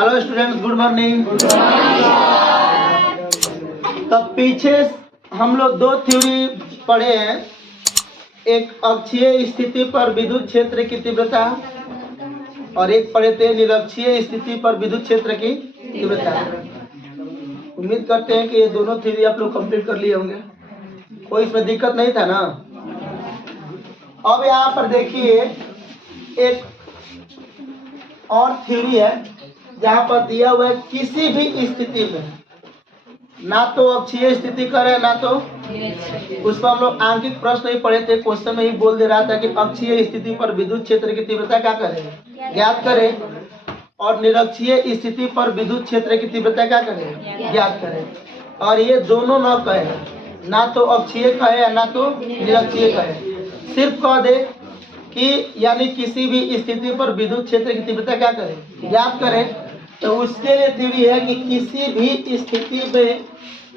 Hello students, good morning. तब पीछे हम लोग दो थ्योरी पढ़े हैं, एक अक्षीय स्थिति पर विद्युत क्षेत्र की तीव्रता और एक पढ़े थे निरक्षीय स्थिति पर विद्युत क्षेत्र की तीव्रता। उम्मीद करते हैं कि ये दोनों थ्योरी आप लोग कंप्लीट कर लिए होंगे, कोई इसमें दिक्कत नहीं था ना। अब यहाँ पर देखिए एक और थ्योरी है जहाँ पर दिया हुआ है किसी भी स्थिति में ना तो अक्षीय स्थिति करे ना तो उस पर हम लोग आंकिक प्रश्न ही पढ़े थे। क्वेश्चन में ही बोल दे रहा था कि अक्षीय स्थिति पर विद्युत क्षेत्र की तीव्रता क्या करें, ज्ञात करें, और निरक्षीय स्थिति पर विद्युत क्षेत्र की तीव्रता क्या करें, ज्ञात करें। और ये दोनों न कहे, ना तो अक्षीय कहे ना तो निरक्षीय कहे, सिर्फ कह दे कि यानी किसी भी स्थिति पर विद्युत क्षेत्र की तीव्रता क्या करें, ज्ञात करें। तो उसके लिए थ्योरी है कि किसी भी स्थिति में,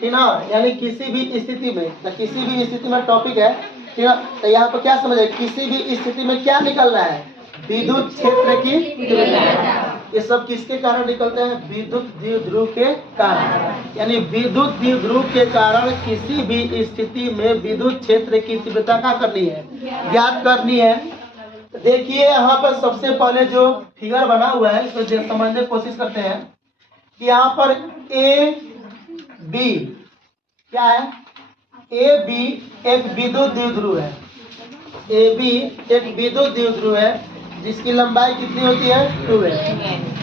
ठीक ना, यानी किसी भी स्थिति में, तो किसी भी स्थिति में टॉपिक है, ठीक ना। तो यहाँ पर क्या समझे, किसी भी स्थिति में क्या निकलना है, विद्युत क्षेत्र की तीव्रता। ये सब किसके कारण निकलते हैं, विद्युत द्विध्रुव के कारण। यानी विद्युत द्विध्रुव के कारण किसी भी स्थिति में विद्युत क्षेत्र की तीव्रता क्या करनी है, ज्ञात करनी है। देखिए यहाँ पर सबसे पहले जो फिगर बना हुआ है इसको समझने की कोशिश करते हैं कि यहाँ पर ए बी क्या है, ए बी एक विद्युत द्विध्रुव है। ए बी एक विद्युत द्विध्रुव है जिसकी लंबाई कितनी होती है, 2a।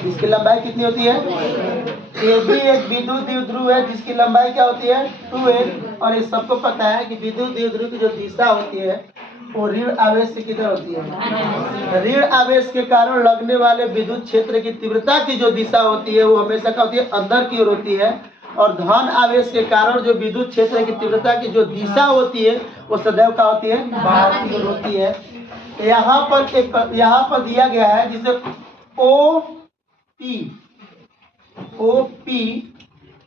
जिसकी लंबाई कितनी होती है, ए बी एक विद्युत द्विध्रुव है जिसकी लंबाई क्या होती है, 2a। और ये सबको पता है कि विद्युत द्विध्रुव की जो दिशा होती है वो ऋण आवेश से किधर होती है, ऋण आवेश के कारण लगने वाले विद्युत क्षेत्र की तीव्रता की जो दिशा होती है वो हमेशा क्या होती है, अंदर की ओर होती है। और धन आवेश के कारण जो विद्युत क्षेत्र की तीव्रता की जो दिशा होती है वो सदैव क्या होती है, बाहर की ओर होती है। यहाँ पर दिया गया है जिसे ओ पी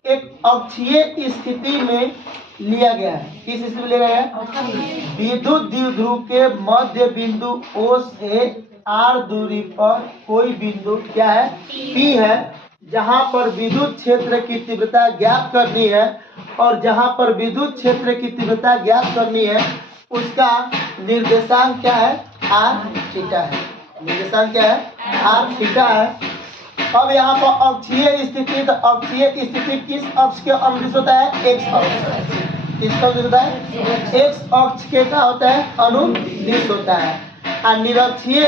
एक अक्षीय स्थिति में लिया गया है। किस स्थिति में लिया गया है, विद्युत द्विध्रुव के मध्य बिंदु O से R दूरी पर कोई बिंदु क्या है, P है, जहां पर विद्युत क्षेत्र की तीव्रता ज्ञात करनी है। और जहां पर विद्युत क्षेत्र की तीव्रता ज्ञात करनी है उसका निर्देशांक क्या है, R थीटा है। निर्देशांक क्या है, R थीटा है। अब यहाँ पर अक्षीय स्थिति, तो अक्षीय स्थिति किस अक्ष के अनुदिश होता है, एक्स अक्ष। किसका अनुदिश होता है, एक्स अक्ष के क्या होता है, अनुदिश होता है। और निरक्षीय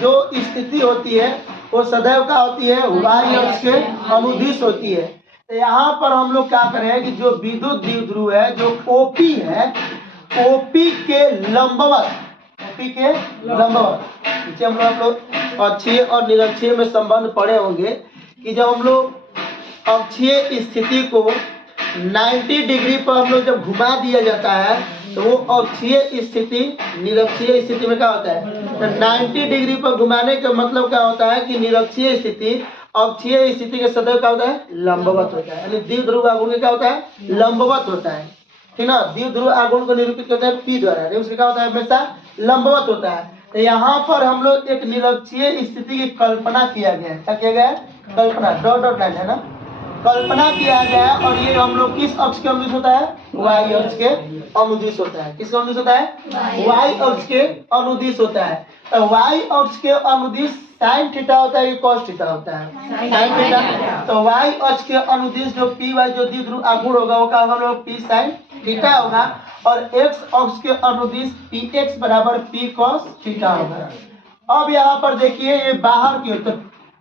जो स्थिति होती है वो सदैव क्या होती है, वाई अक्ष के अनुदिश होती है। तो यहाँ पर हम लोग क्या करें कि जो विद्युत द्विध्रुव है जो ओपी है, ओपी के लंबवत, नीचे हम लोग अक्षीय और निरक्षीय में संबंध पढ़े होंगे कि जब हम लोग अक्षीय स्थिति को 90 डिग्री पर हम लोग जब घुमा दिया जाता है तो वो अक्षीय स्थिति निरक्षीय स्थिति में क्या होता है, तो 90 डिग्री पर घुमाने का मतलब क्या होता है कि निरक्षीय स्थिति अक्षीय स्थिति के सदैव क्या होता है, लंबवत होता है। यानी द्विध्रुव आघूर्ण क्या होता है, लंबवत होता है, ठीक ना। द्विध्रुव आघूर्ण को निरूपित करते हैं P द्वारा, उसका क्या होता है, हमेशा लंबवत होता है। तो यहाँ पर हम लोग एक निरक्षीय स्थिति की कल्पना किया गया है। क्या किया गया है, कल्पना, डॉट डॉट लाइन है ना, कल्पना किया गया है। और ये हम लोग किस अक्ष के अनुदिश होता है, वाई अक्ष के अनुदिश होता है। किसका अनुदिश होता है, वाई अक्ष के अनुदिश होता है। तो वाई अक्ष के अनुदिश साइन थीटा होता है, कॉस थीटा होता है, साइन थीटा। तो वाई अक्ष के अनुदिश जो पी वाई जो द्विध्रुव आघूर्ण होगा वो क्या होगा, पी साइन थीटा होगा। और एक्स अक्ष के अनुदिश पी एक्स बराबर पी कॉस थीटा होगा। अब यहाँ पर देखिए ये बाहर की ओर, तो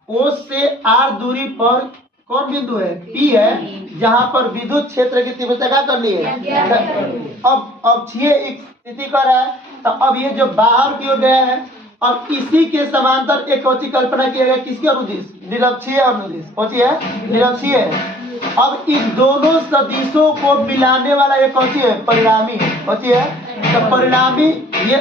O से R दूरी पर कौन बिंदु है, P है, जहां पर विद्युत क्षेत्र की तीव्रता क्या करनी है। अब अक्षीय स्थिति कर रहा है, तो अब ये जो बाहर की ओर गया है और इसी के समांतर एक और कल्पना किया गया, किसके अनुदिश, निरक्षीय अनुदिश, कौची है, निरक्षीय है। अब इन दोनों सदिशों को मिलाने वाला एक कौची है, परिणामी है, कौची है, तो परिणामी ये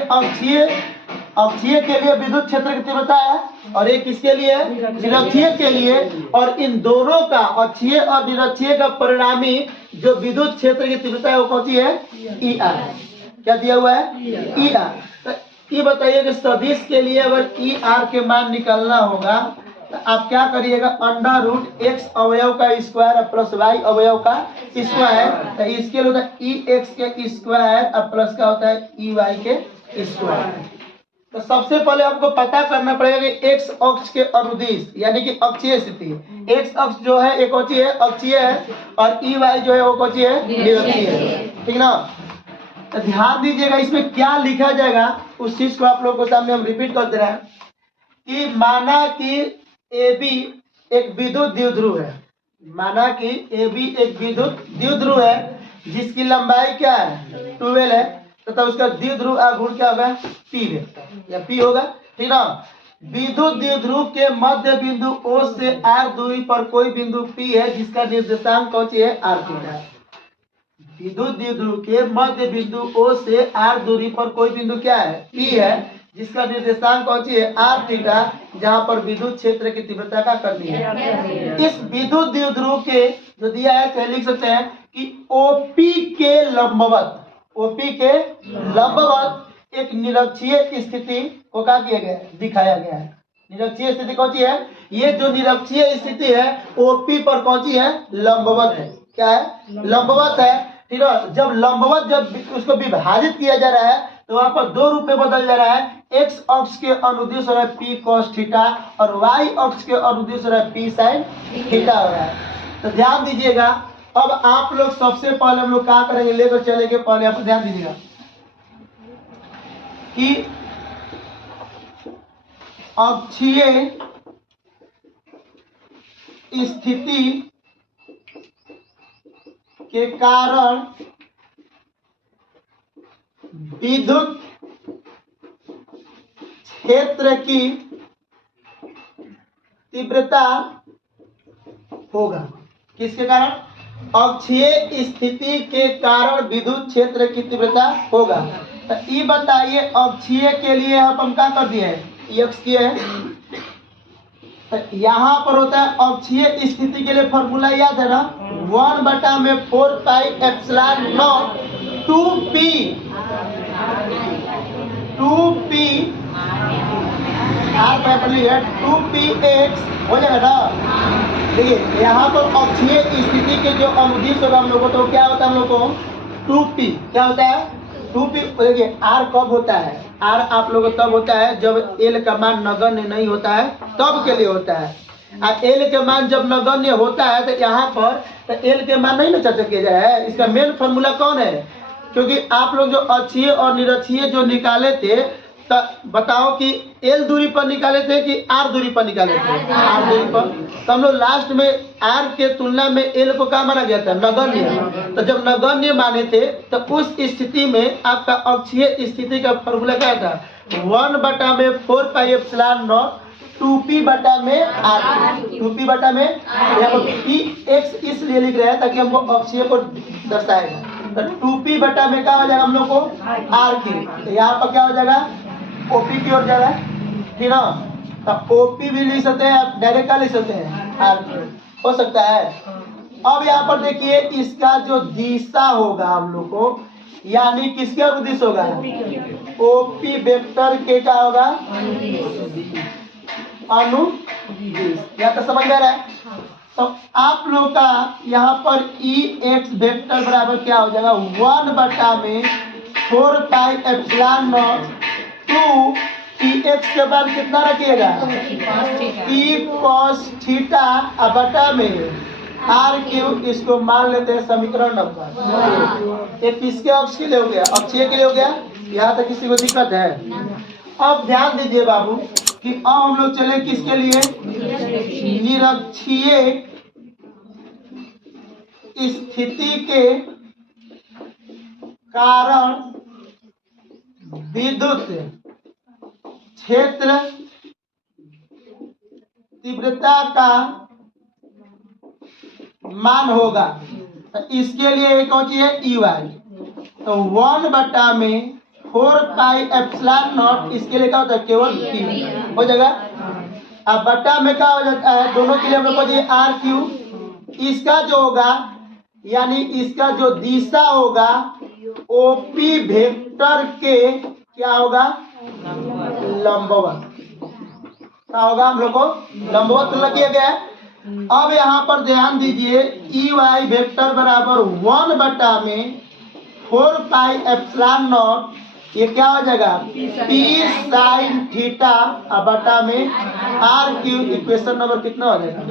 अक्षीय के लिए विद्युत क्षेत्र की तीव्रता है और एक किसके लिए, निरक्षीय के लिए। और इन दोनों का अक्षीय और निरक्षीय का परिणामी जो विद्युत क्षेत्र की तीव्रता है वो कौन सी है, ई आर। क्या दिया हुआ है, ई आर। तो ये बताइए कि सदिश के लिए अगर ई आर के मान निकालना होगा तो आप क्या करिएगा, अंडर रूट एक्स अवयव का स्क्वायर प्लस वाई अवयव का स्क्वायर, तो इसके लिए होता है ई एक्स के स्क्वायर और प्लस का होता है ई वाई के स्क्वायर। तो सबसे पहले आपको पता करना पड़ेगा कि एक्स अक्ष के अनुदिश यानी कि अक्षीय स्थिति, एक्स अक्ष जो है एक अक्षीय है और ई वाई जो है वो कौची है, निरक्षीय है, ठीक ना। तो ध्यान दीजिएगा इसमें क्या लिखा जाएगा, उस चीज को आप लोगों के सामने हम रिपीट कर दे रहे हैं कि माना कि ए बी एक विद्युत द्विध्रुव है, माना कि ए बी एक विद्युत द्विध्रुव है जिसकी लंबाई क्या है 12 है, तथा उसका द्विध्रुव आघूर्ण क्या होगा पी वेक्टर या पी होगा, ठीक ना। विद्युत द्विध्रुव के मध्य बिंदु ओ से आर दूरी पर कोई बिंदु पी है जिसका निर्देशांक कौन सी है, आर थीटा। विद्युत द्विध्रुव के मध्य बिंदु ओ से आर दूरी पर कोई बिंदु क्या है, पी है, जिसका निर्देशांक कौन सी है, आर थीटा, जहां पर विद्युत क्षेत्र की तीव्रता का करनी है। इस विद्युत द्विध्रुव के जो दिया है तो लिख सकते हैं कि ओपी के लंबवत, ओपी के लंबवत एक निरक्षीय स्थिति को क्या किया गया, दिखाया गया है। निरक्षीय स्थिति कौन सी है, ये जो निरक्षीय स्थिति है ओपी पर कौन सी है, लंबवत है, क्या है, लंबवत है, ठीक है। जब लंबवत जब उसको विभाजित किया जा रहा है तो वहां पर दो रूप में बदल जा रहा है, एक्स अक्ष के अनुदिश हो रहा है पी कॉस थीटा और वाई अक्ष के अनुदिश हो रहा है पी साइन थीटा हो रहा है। तो ध्यान दीजिएगा, अब आप लोग सबसे पहले हम लोग क्या करेंगे, लेकर चलेंगे, पहले आप ध्यान दीजिएगा कि अक्षीय स्थिति के कारण विद्युत क्षेत्र की तीव्रता होगा, किसके कारण, अक्षीय स्थिति के कारण विद्युत क्षेत्र की तीव्रता होगा। तो ये बताइए अक्षीय के लिए हम क्या कर दिए हैं, एक्स किए हैं, तो यहाँ पर होता है अक्षीय स्थिति के लिए फॉर्मूला याद है ना, 1/4 pi epsilon naught 2p R पैपली है 2px हो जाएगा ना। देखिए यहाँ पर अक्षीय स्थिति के जो अनुदिश होगा हम लोग को, तो क्या होता है हम लोग को 2p, क्या होता है 2p। देखिए आर कब होता है, आर आप लोगों को तब होता है जब एल का मान नगण्य नहीं होता है, तब के लिए होता है। और एल के मान जब नगण्य होता है तो यहाँ पर तो एल के मान नहीं ना चर्चा किया जाए है। इसका मेन फॉर्मूला कौन है, क्योंकि आप लोग जो अक्षीय और निरक्षीय जो निकाले थे, तो बताओ कि एल दूरी पर निकाले थे कि आर दूरी पर निकाले थे, आर दूरी पर। तो हम लोग लास्ट में आर के तुलना में एल को क्या माना गया था, नगण्य। तो जब नगण्य माने थे तो उस स्थिति में आपका अक्षीय स्थिति का फॉर्मूला क्या था, 1/4 पाई एप्सिलॉन नॉट 2p बटा में आर, 2p बटा में, यहाँ पर p x इसलिए लिख रहे हैं ताकि हमको अक्षीय को दर्शाएगा। तो 2p बटा में क्या हो जाएगा हम लोग को, आर की, तो यहाँ पर क्या हो जाएगा, ओपी की ओर जा रहा है, ठीक ना। तो ओपी भी लिख सकते हैं, डायरेक्ट लिख सकते हैं, आर की हो सकता है। अब यहाँ पर देखिए इसका जो दिशा होगा हम लोग को, यानी किसके अनुदिश होगा, ओपी वेक्टर के क्या होगा, अनुदिश। यहाँ तक समझ में आ रहा है। तो आप लोग का यहाँ पर ई एक्स वेक्टर बराबर क्या हो जाएगा, 1/4 pi epsilon not 2 E x के बाद कितना रखिएगा, ई कॉस थीटा बटा में आर क्यूब। इसको मान लेते हैं समीकरण नंबर, ये किसके अक्ष के लिए हो गया, अक्षीय के लिए हो गया। यहाँ तक किसी को दिक्कत है। अब ध्यान दीजिए बाबू कि अब हम लोग चले किसके लिए, निरक्षीय स्थिति के कारण विद्युत क्षेत्र तीव्रता का मान होगा। तो इसके लिए कौन सी है, ई वाई। तो 1/4 पाई एप्सिलॉन नॉट, इसके लिए क्या होता है, केवल p हो जाएगा। अब बटा में क्या हो जाता है, दोनों के लिए हम लोग को आर क्यू। इसका जो होगा यानी इसका जो दिशा होगा ओपी वेक्टर के क्या होगा, लंबवत। क्या होगा, हम लोग को लंबवत तुलना किया गया है। अब यहाँ पर ध्यान दीजिए, ई वाई वेक्टर बराबर 1 में 4 पाई एप्सिलॉन नॉट, ये क्या हो जाएगा, पी साइन थीटा बटा में आर क्यू। इक्वेशन नंबर कितना हो जाएगा,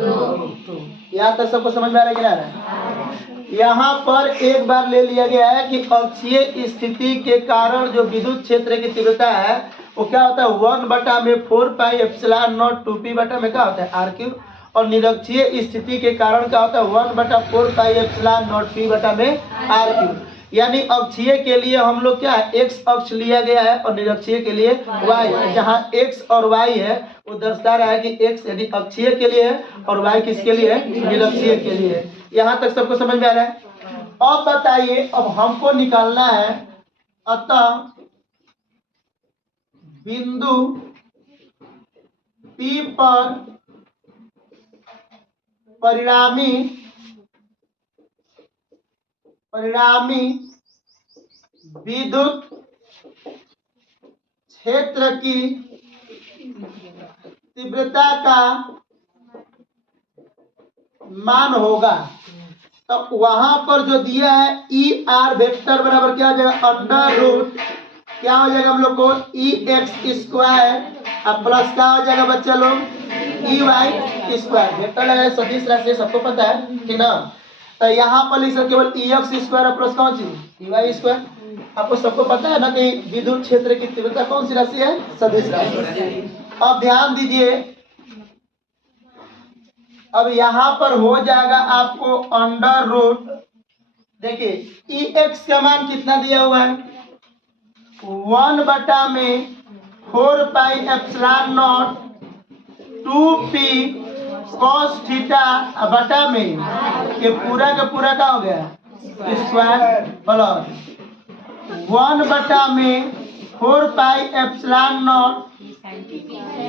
2। यहाँ तक सबको समझ में आ रहा है कि नहीं? यहाँ पर एक बार ले लिया गया है कि अक्षीय स्थिति के कारण जो विद्युत क्षेत्र की तीव्रता है वो क्या होता है, 1 में 4 पाई एप्सिलॉन नॉट 2p बटा में क्या होता है, आर क्यू। और निरक्षीय स्थिति के कारण क्या होता है, 1/4 पाई एप्सिलॉन नॉट p बटा में आर क्यू। यानी अक्षीय के लिए हम लोग क्या है, एक्स अक्ष लिया गया है और निरक्षीय के लिए वाई। जहाँ एक्स और वाई है वो दर्शा रहा है कि एक्स यदि अक्षीय के लिए है और वाई किसके लिए है, निरक्षीय के लिए है। यहाँ तक सबको समझ में आ रहा है? अब बताइए, अब हमको निकालना है, अतः बिंदु P पर परिणामी विद्युत क्षेत्र की तीव्रता का मान होगा। तो वहां पर जो दिया है ई आर वेक्टर बराबर क्या हो जाएगा, अंडर रूट क्या हो जाएगा हम लोग को, ई एक्स स्क्वायर अब प्लस क्या हो जाएगा बच्चा लोग, ई वाई स्क्वायर। वेक्टर है सदिश राशि, सबको पता है कि ना। तो यहाँ पर लिख सकते केवल ई एक्स स्क्वायर प्लस कौन सी, ई वाई स्क्वायर। आपको सबको पता है ना कि विद्युत क्षेत्र की तीव्रता कौन सी राशि है, सदिश राशि। अब ध्यान दीजिए, अब यहाँ पर हो जाएगा आपको अंडर रूट, देखिए ई एक्स का मान कितना दिया हुआ है, 1 में 4 पाई epsilon naught 2p cos theta बटा में ये पूरा का पूरा क्या हो गया, स्क्वायर प्लस 1 में 4 पाई epsilon not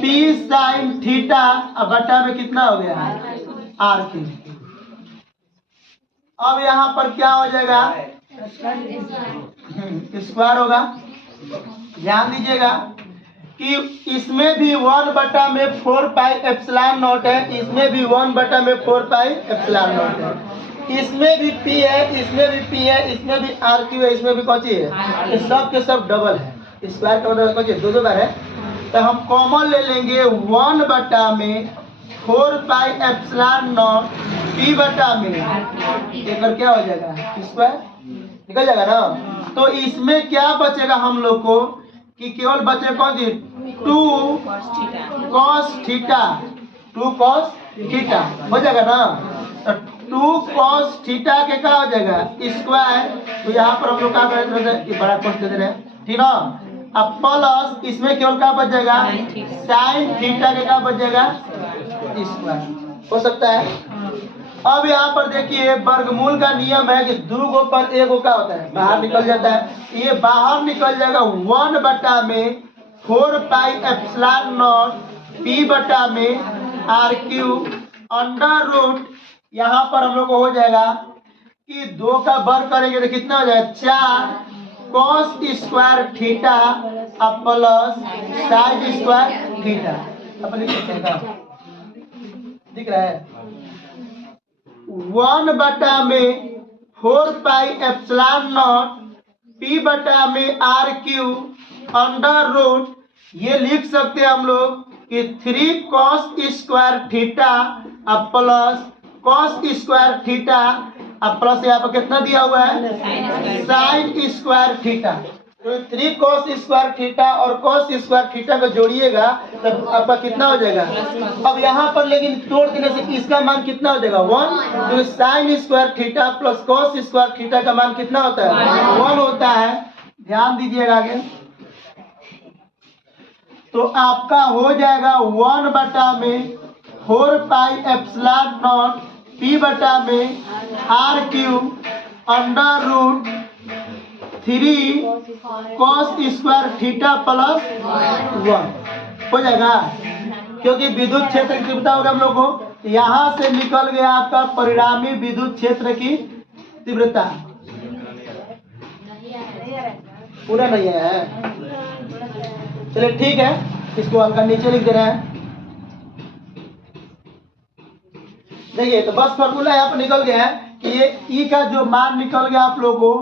p sine theta बटा में कितना हो गया, आर क्यू। अब यहाँ पर क्या हो जाएगा, स्क्वायर होगा। ध्यान दीजिएगा कि इसमें भी 1 में 4 पाई एप्सिलॉन नॉट है, इसमें भी 1 में 4 पाई एप्सिलॉन नॉट है, इसमें भी p है, इसमें भी p है, इसमें भी आर क्यू है, इसमें भी कौन सी है, ये सब के सब डबल है। स्क्वायर का मतलब कौन सी, दो बार है। तो हम कॉमन ले लेंगे, 1 में 4 पाई एप्सिलॉन नॉट p बटा में एक बार क्या हो जाएगा, स्क्वायर निकल जाएगा ना। तो इसमें क्या बचेगा हम लोग को कि केवल बचे कौन सी, 2 cos थीटा, 2 cos थीटा हो जाएगा ना। तो 2 cos थीटा के क्या हो जाएगा, स्क्वायर। तो यहाँ पर हम लोग क्या करेंगे, बड़ा कोस दे रहे हैं, ठीक ना। अब प्लस इसमें केवल क्या बच जाएगा, साइन थीटा के क्या बच जाएगा, स्क्वायर हो सकता है। अब यहाँ पर देखिए वर्गमूल का नियम है कि 2 पर 1 क्या होता है, बाहर निकल जाता है। ये बाहर निकल जाएगा 1 में 4 पाई एप्सिलॉन नॉट p बटा में आर क्यू अंडर रूट। यहाँ पर हम लोग को हो जाएगा कि 2 का वर्ग करेंगे तो कितना हो जाएगा, 4 cos स्क्वायर थीटा अब प्लस साइन स्क्वायर थीटा। अपन लिख सकते हैं, दिख रहा है, 1 में 4 पाई एप्सिलॉन नॉट p बटा में आर क्यू अंडर रूट। ये लिख सकते हैं हम लोग कि 3 cos स्क्वायर थीटा अब प्लस cos स्क्वायर थीटा अब प्लस यहाँ पर कितना दिया हुआ है, साइन स्क्वायर थीटा। तो 3 cos स्क्वायर थीटा और cos स्क्वायर थीटा को जोड़िएगा तब आपका कितना हो जाएगा। अब यहाँ पर लेकिन तोड़ देने से इसका मान कितना हो जाएगा, 1। तो sine square theta plus cos square theta का मान कितना होता है, 1 होता है। ध्यान दीजिएगा आगे, तो आपका हो जाएगा 1 में 4 पाई एप्सिलॉन नॉट p बटा में R Q under root 3 cos square theta plus 1 हो जाएगा। क्योंकि विद्युत क्षेत्र की तीव्रता होगा हम लोग को, यहाँ से निकल गया आपका परिणामी विद्युत क्षेत्र की तीव्रता। पूरा नहीं है, चलिए ठीक है, इसको हल्का नीचे लिख दे रहे हैं। देखिए तो बस फॉर्मूला यहाँ पर निकल गया है कि ये ई का जो मान निकल गया आप लोगों को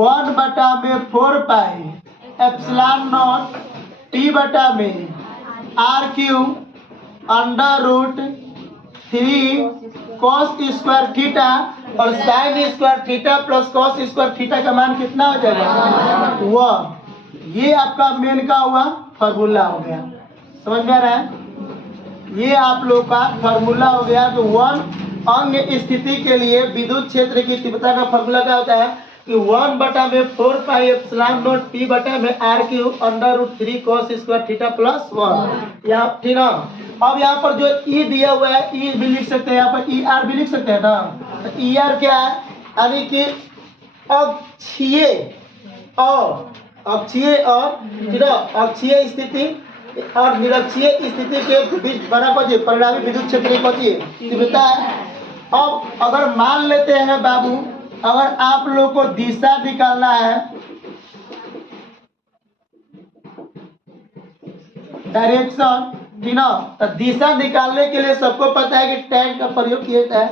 1/4 टी बटा में RQ √3 cos स्क्वायर थीटा और sine square theta plus cos square theta का मान कितना हो जाएगा वह। ये आपका मेन का हुआ फॉर्मूला हो गया, समझ में आ रहा है? ये आप लोग का फॉर्मूला हो गया। तो वन अन्य स्थिति के लिए विद्युत क्षेत्र की तीव्रता का फॉर्मूला क्या होता है कि 1/4 टी बटा में RQ √3 cos square theta plus 1। यहाँ ठीक ना। अब यहाँ पर जो ई दिया हुआ है ई भी लिख सकते हैं, यहाँ पर ER भी लिख सकते हैं ना। तो ER क्या है, यानी कि अक्षीय स्थिति और निरक्षीय स्थिति के बीच बना पहुंचे परिणामी विद्युत क्षेत्र की पहुंची तीव्रता है। अब अगर मान लेते हैं बाबू, अगर आप लोग को दिशा निकालना है, डायरेक्शन, ठीक ना। तो दिशा निकालने के लिए सबको पता है कि टैन का प्रयोग किया जाता है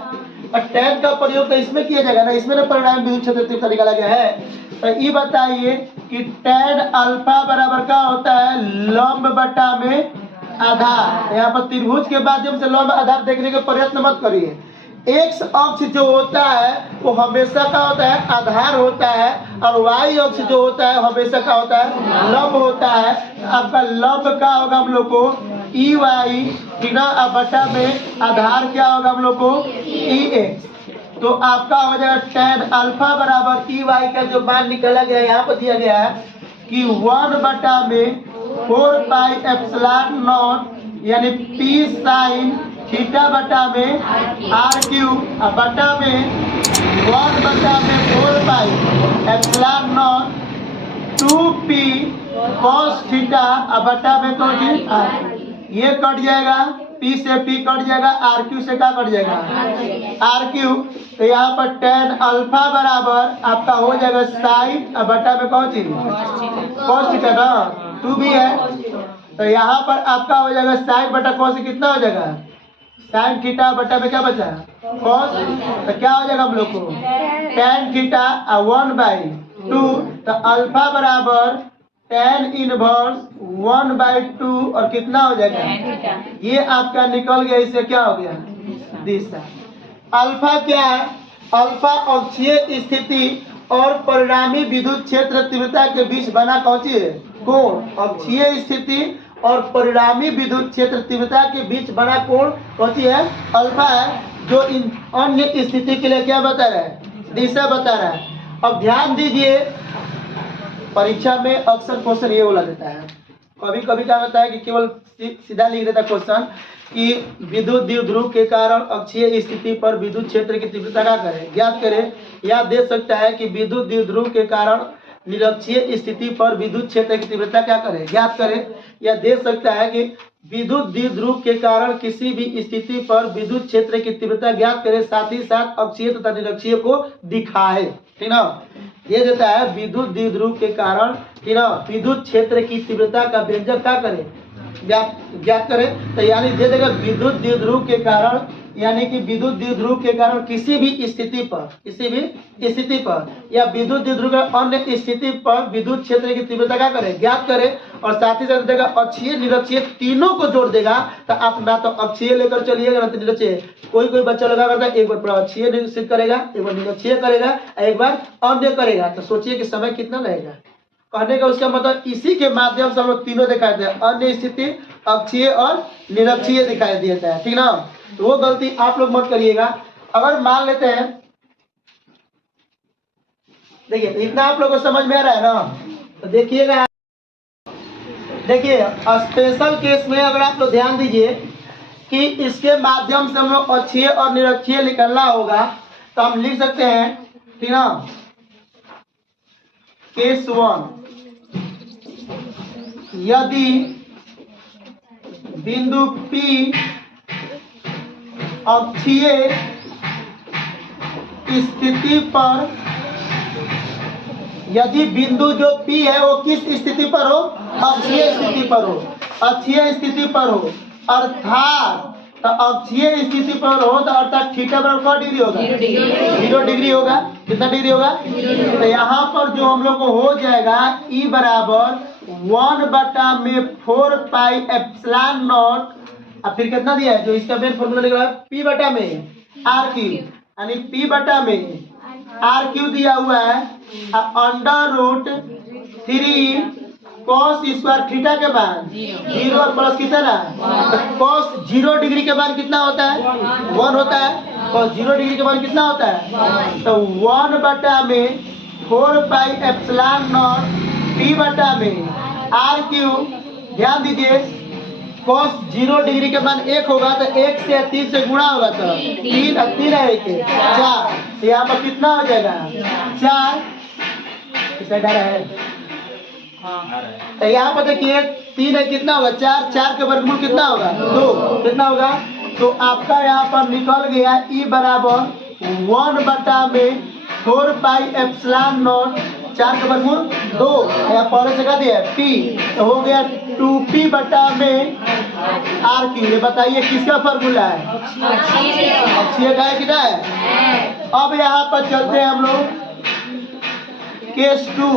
और टैन का प्रयोग तो इसमें किया जाएगा ना, इसमें ना परिणामी विद्युत क्षेत्र तीव्रता निकाला गया है। तो ये बताइए कि टैन अल्फा बराबर क्या होता है लंब बटा में आधार। यहाँ पर त्रिभुज के माध्यम से लंब आधार देखने का प्रयत्न मत करिए। एक्स अक्ष जो होता है वो हमेशा का होता है आधार होता है और वाई अक्ष जो होता है हमेशा का होता है लंब होता है। आपका लंब का होगा हम लोग को ई वाई बिना बटा में आधार क्या होगा हम लोग को ई एक्स। तो आपका हो जाएगा टैन अल्फा बराबर ई वाई का जो मान निकाला गया है यहाँ पर दिया गया है कि 1/4 यानी P साइन थीटा बटा में RQ बटा में 1/4 2P cos थीटा बटा में तो ये कट जाएगा, P से P कट जाएगा, RQ से क्या कट जाएगा RQ। तो यहाँ पर टैन अल्फा बराबर आपका हो जाएगा साइन बटा में कौन चीज cos थीटा ना 2 भी है। तो यहाँ पर आपका हो जाएगा साइन बटा cos कितना हो जाएगा साइन थीटा बटा में क्या बचा cos। तो क्या हो जाएगा हम लोग को टैन थीटा 1/2। तो अल्फा बराबर टैन इनवर्स 1/2 और कितना हो जाएगा ये आपका निकल गया। इससे क्या हो गया दिशा। अल्फा क्या है, अल्फा अक्षीय स्थिति और परिणामी विद्युत क्षेत्र तीव्रता के बीच बना कौन सी है कोण। अक्षीय स्थिति और परिणामी विद्युत क्षेत्र तीव्रता के बीच बना कोण कौन सी है अल्फा है, जो इन अन्य स्थिति के लिए क्या बता रहा है दिशा बता रहा है। अब ध्यान दीजिए परीक्षा में अक्सर क्वेश्चन ये बोला देता है, कभी कभी क्या होता है कि केवल सीधा लिख देता क्वेश्चन कि विद्युत द्विध्रुव के कारण अक्षीय स्थिति पर विद्युत क्षेत्र की तीव्रता क्या करें ज्ञात करें। या दे सकता है कि विद्युत द्विध्रुव के कारण निरक्षीय स्थिति पर विद्युत क्षेत्र की तीव्रता क्या करें ज्ञात करें। या दे सकता है कि विद्युत द्विध्रुव के कारण किसी भी स्थिति पर विद्युत क्षेत्र की तीव्रता ज्ञात करें, साथ ही साथ अक्षीय तथा निरक्षीय को दिखाए, ठीक ना। ये देता है विद्युत द्विध्रुव के कारण ठीक ना विद्युत क्षेत्र की तीव्रता का व्यंजक क्या करें ज्ञात करें। तो यानी दे देगा विद्युत द्विध्रुव के कारण, यानी कि विद्युत द्विध्रुव के कारण किसी भी स्थिति पर या विद्युत द्विध्रुव के अन्य स्थिति पर विद्युत क्षेत्र की तीव्रता क्या करें ज्ञात करें। और साथ ही साथ देगा अक्षीय निरक्षीय तीनों को जोड़ देगा। तो आप ना तो अक्षीय लेकर चलिएगा ना तो निरक्षीय। कोई बच्चा लगा करता है एक बार पूरा अक्षीय निश्चित करेगा, एक बार निरक्षीय करेगा, एक बार अन्य करेगा। तो सोचिए कि समय कितना लगेगा। कहने का उसका मतलब इसी के माध्यम से हम लोग तीनों दिखाई दे, अन्य स्थिति अक्षीय और निरक्षीय दिखाई देता है, ठीक ना। तो वो गलती आप लोग मत करिएगा। अगर मान लेते हैं, देखिए इतना आप लोग को समझ में आ रहा है ना, तो देखिएगा। देखिए स्पेशल केस में अगर आप लोग ध्यान दीजिए कि इसके माध्यम से हम लोग अक्षीय और निरक्षीय निकलना होगा, तो हम लिख सकते हैं, ठीक ना। केस 1, यदि बिंदु P अक्षीय स्थिति पर, यदि बिंदु जो P है वो किस स्थिति पर हो अक्षीय स्थिति पर हो, अक्षीय स्थिति पर हो, अर्थात तो अक्षीय स्थिति पर हो तो अर्थात थीटा बराबर क्या डिग्री होगा? 0 डिग्री होगा। कितना डिग्री होगा? तो यहाँ पर जो हम लोग को हो जाएगा E बराबर 1/4 पाई एप्सिलॉन नॉट, अब फिर कितना दिया है जो इसका मेन फॉर्मूला लिखा है P बटा में R क्यू, यानी P बटा में R क्यू दिया हुआ है √3 cos स्क्वायर थीटा के बाद 0 और प्लस कितना तो cos 0 डिग्री के बाद कितना होता है? 1 होता है। cos 0 डिग्री के बाद कितना होता है? तो 1/4 पाई एप्सिलॉन नॉट P बटा में R क्यू। ध्यान दीजिए cos 0 डिग्री के बाद 1 होगा तो 1 से 3 से गुणा होगा तो 3 है 4, तो यहाँ पर कितना हो जाएगा? 4 डरा है। तो यहाँ पर देखिए 3 है कितना होगा? 4, 4 के वर्गमूल कितना होगा? 2, कितना होगा? तो आपका यहाँ पर निकल गया E बराबर 1/4 पाई एप्सिलॉन नॉट 4 के वर्गमूल 2, यहाँ पहले से क्या दिया है P, तो हो गया 2P बटा में R क्यू। ये बताइए किसका फॉर्मूला है? अक्षीय का है कितना है? अब यहाँ पर चलते हैं हम लोग केस 2।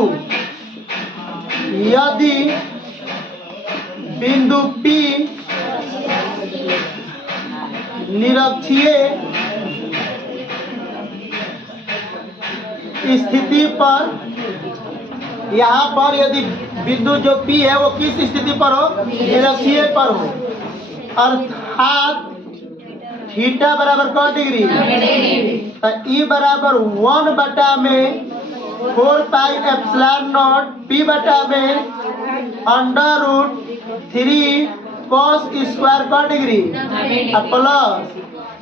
यदि बिंदु P निरक्षीय स्थिति पर, यहाँ पर यदि बिंदु जो P है वो किस स्थिति पर हो? निरक्षीय पर हो, अर्थात थीटा बराबर कौन डिग्री? तो E बराबर 1/4 पाई एप्सिलॉन नॉट P बटा में √3 cos स्क्वायर का डिग्री प्लस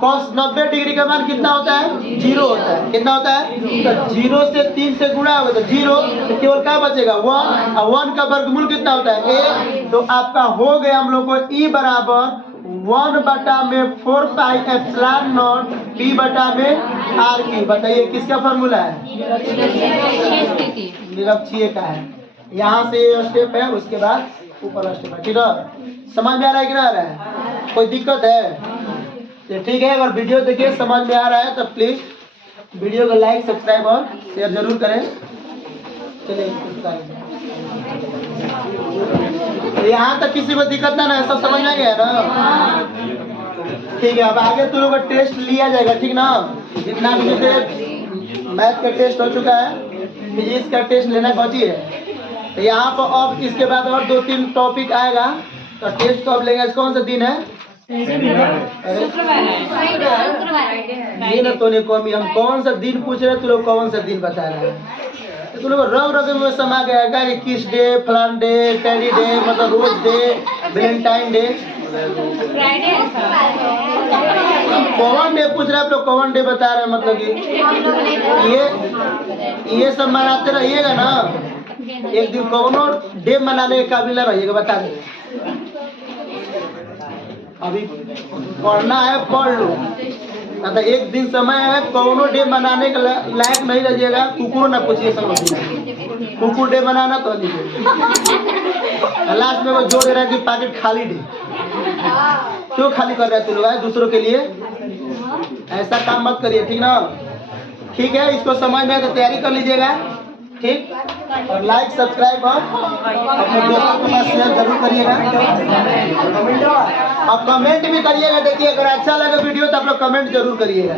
cos 90 डिग्री का मान कितना होता है? 0 होता है। कितना होता है? तो 0 से 3 से गुणा होगा तो 0, तो केवल क्या बचेगा? 1, और 1 का वर्गमूल कितना होता है? 1। तो आपका हो गया हम लोग को E बराबर 1/4 पाई एप्सिलॉन नॉट P बटा में R क्यू। बताइए किसका फॉर्मूला है? निरक्षीय का है। यहाँ से स्टेप है, उसके बाद ऊपर स्टेप है। ठीक है, समझ में आ रहा है कि नहीं आ रहा है? कोई दिक्कत है? ठीक है, अगर वीडियो देखिए समझ में आ रहा है तो प्लीज वीडियो को लाइक सब्सक्राइब और शेयर जरूर करें। चलिए यहाँ तक किसी को दिक्कत ना है, सब समझ में गया ना? ठीक है, अब आगे तुम लोग का टेस्ट लिया जाएगा। ठीक ना? जितना भी जैसे मैथ का टेस्ट हो चुका है, फिजिक्स का टेस्ट लेना बाकी है। तो यहाँ पर अब इसके बाद और 2-3 टॉपिक आएगा, तो टेस्ट कब लेंगे? कौन सा दिन है? दिन तो नहीं कमी, हम कौन सा दिन पूछ रहे, तू लोग कौन सा दिन बता रहे हैं? तू लोग रग में समा गया कि किस डे, फलान डे, टेडी डे, मतलब रोज डे, वैलेंटाइन डे, कौन डे पूछ रहे हैं? आप लोग कौन डे बता रहे हैं? मतलब कि ये सब मनाते रहिएगा ना, एक दिन कौन डे मनाने के काबिल रहिएगा, बता दें। अभी पढ़ना है पढ़ लो, तो एक दिन समय है, कौनो डे मनाने के लायक नहीं रहिएगा। कुकुर ना पूछिए, समझ कुकुर डे मनाना तो नहीं। लास्ट में वो जोड़ दे रहा है कि पैकेट खाली डे। क्यों खाली कर रहे हैं तुम लोग दूसरों के लिए? ऐसा काम मत करिए, ठीक ना? ठीक है, इसको समझ में तो तैयारी कर लीजिएगा। ठीक, और लाइक सब्सक्राइब और अपने दोस्तों के पास शेयर जरूर करिएगा और कमेंट भी करिएगा। देखिए अगर अच्छा लगे वीडियो तो आप लोग कमेंट जरूर करिएगा।